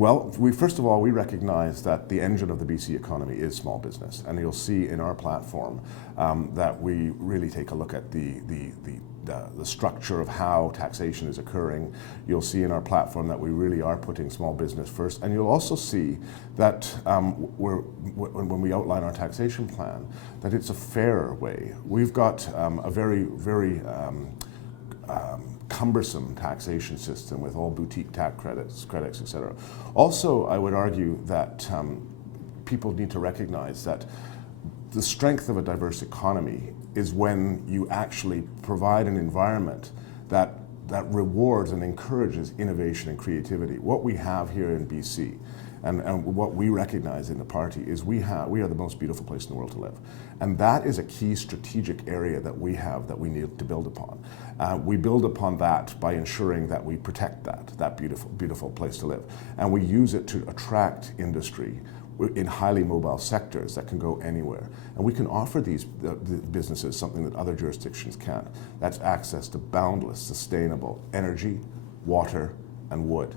Well, first of all, we recognize that the engine of the BC economy is small business, and you'll see in our platform that we really take a look at the structure of how taxation is occurring. You'll see in our platform that we really are putting small business first, and you'll also see that when we outline our taxation plan, that it's a fair way. We've got a very cumbersome taxation system with all boutique tax credits, etc. Also, I would argue that people need to recognize that the strength of a diverse economy is when you actually provide an environment that rewards and encourages innovation and creativity. What we have here in BC, and what we recognize in the party, is we are the most beautiful place in the world to live. And that is a key strategic area that we have that we need to build upon. We build upon that by ensuring that we protect that beautiful place to live. And we use it to attract industry in highly mobile sectors that can go anywhere. And we can offer these businesses something that other jurisdictions can't. That's access to boundless, sustainable energy, water, and wood.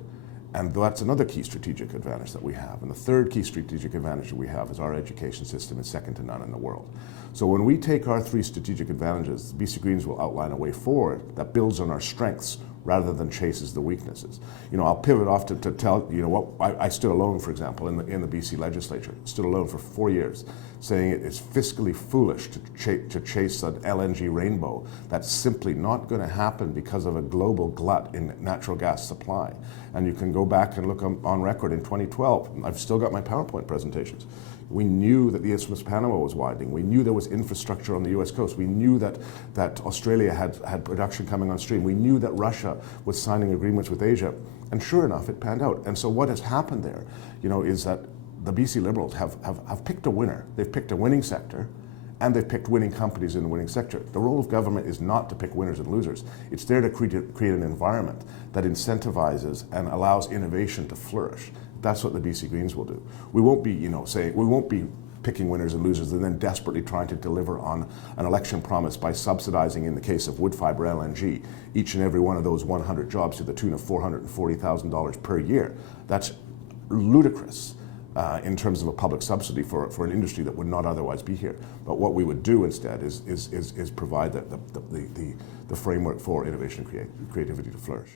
And that's another key strategic advantage that we have. And the third key strategic advantage that we have is our education system is second to none in the world. So when we take our three strategic advantages, BC Greens will outline a way forward that builds on our strengths rather than chases the weaknesses. You know, I'll pivot off to tell, you know, what I stood alone, for example, in the BC legislature, stood alone for 4 years, saying it is fiscally foolish to chase an LNG rainbow. That's simply not going to happen because of a global glut in natural gas supply. And you can go back and look on record in 2012. I've still got my PowerPoint presentations. We knew that the Isthmus of Panama was widening. We knew there was infrastructure on the US coast. We knew that Australia had production coming on stream. We knew that Russia was signing agreements with Asia. And sure enough, it panned out. And so what has happened there, you know, is that the BC Liberals have picked a winner. They've picked a winning sector, and they've picked winning companies in the winning sector. The role of government is not to pick winners and losers. It's there to create an environment that incentivizes and allows innovation to flourish. That's what the BC Greens will do. We won't be, you know, we won't be picking winners and losers and then desperately trying to deliver on an election promise by subsidizing, in the case of Woodfibre LNG, each and every one of those 100 jobs to the tune of $440,000 per year. That's ludicrous in terms of a public subsidy for an industry that would not otherwise be here. But what we would do instead is provide the framework for innovation and creativity to flourish.